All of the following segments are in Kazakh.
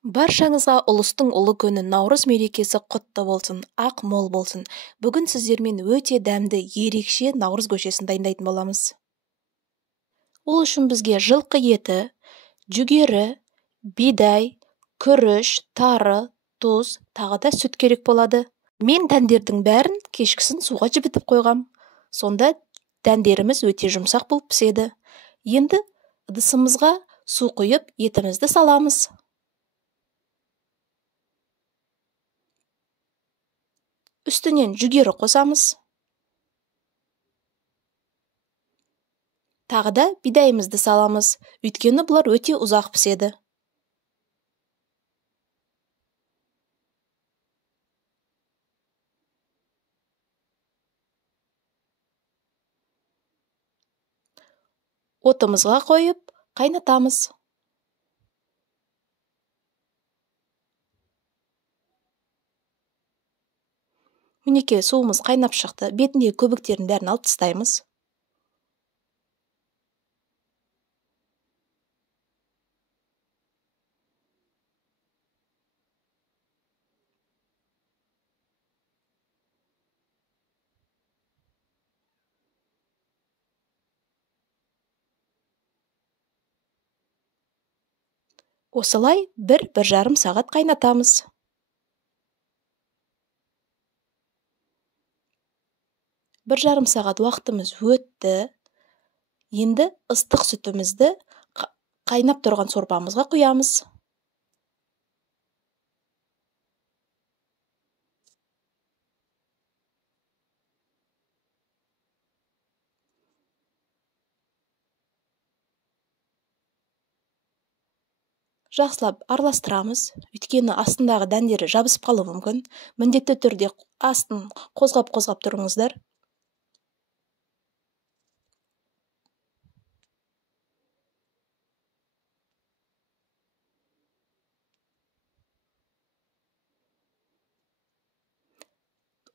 Баршаңызға ұлыстың ұлы күні Наурыз мерекесі құтты болсын, ақ мол болсын. Бүгін сіздермен өте дәмді, ерекше Наурыз көшесін дайындайтын боламыз. Ол үшін бізге жылқы еті, жүгері, бидай, күріш, тары, тұз, тағы да сүт керек болады. Мен дәндердің бәрін кешкісін суға жібітіп қойғам. Сонда дәндеріміз өте жұмсақ болып піседі. Енді ыдысымызға су құйып, етімізді саламыз. Үстінен жүгері қосамыз. Тағы да бидайымызды саламыз. Өйткені бұлар өте ұзақ піседі. Отымызға қойып, қайнатамыз. Мінекей суымыз қайнап шықты. Бетіндегі көбіктердің бәрін алып тастаймыз. Осылай бір жарым сағат қайнатамыз. Бір жарым сағат уақытымыз өтті. Енді ыстық сүтімізді қайнап тұрған сорпамызға құямыз. Жақсылап араластырамыз. Өйткені астындағы дәндері жабысып қалуы мүмкін. Міндетті түрде астын қозғап тұрыңыздар.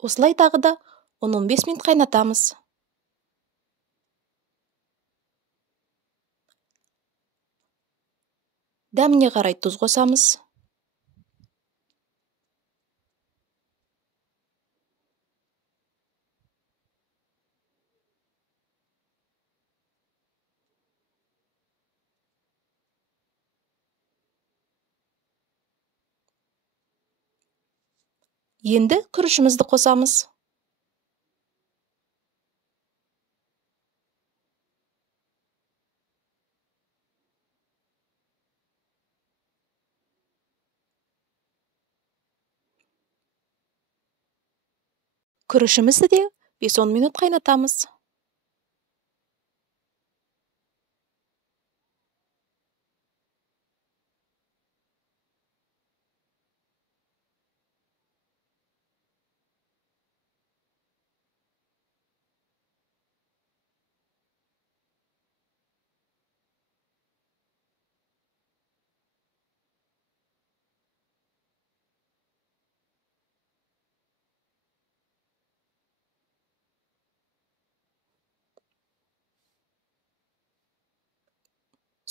Осылай тағы да 10-15 минут қайнатамыз. Дәміне қарай тұз қосамыз. Енді күрішімізді қосамыз. Күрішімізді де 5-10 минут қайнатамыз.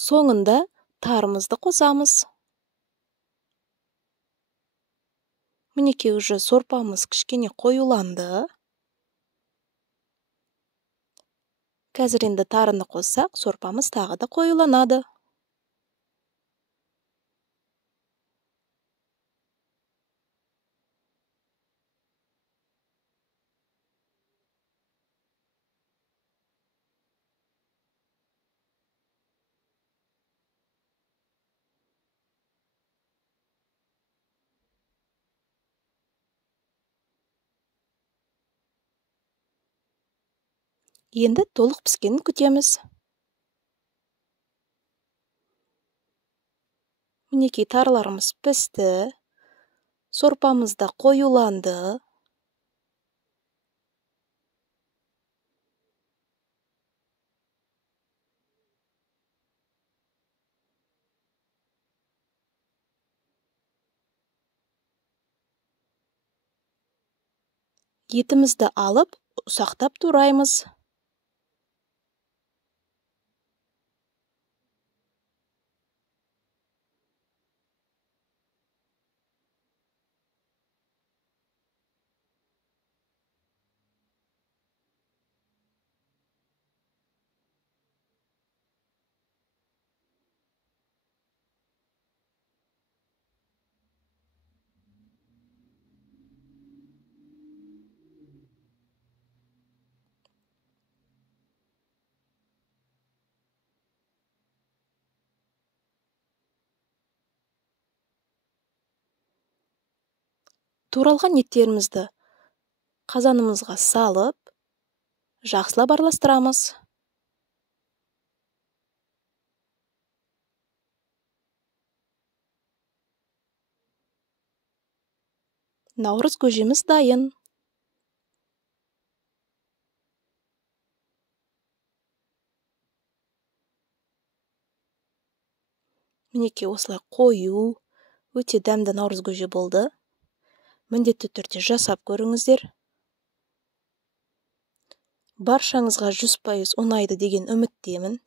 Соңында тарымызды қосамыз. Мінекей уже сорпамыз кішкене қоюланды. Қазір енді тарыны қоссақ, сорпамыз тағы да қоюланады. Енді толық піскенін күтеміз. Мінекей тарыларымыз пісті. Сорпамыз да қоюланды. Етімізді алып, ұсақтап тураймыз. Туралған еттерімізді қазанымызға салып, жақсылап араластырамыз. Наурыз көжеміз дайын. Мінекей осылай қою, өте дәмді наурыз көже болды. Міндетті түрде жасап көріңіздер. Баршаңызға 100% ұнайды деген үміттемін.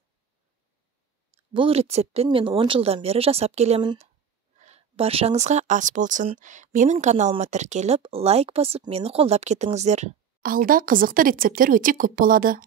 Бұл рецептпен мен 10 жылдан бері жасап келемін. Баршаңызға ас болсын. Менің каналыма тіркеліп, лайк басып, мені қолдап кетіңіздер. Алда қызықты рецепттер өте көп болады.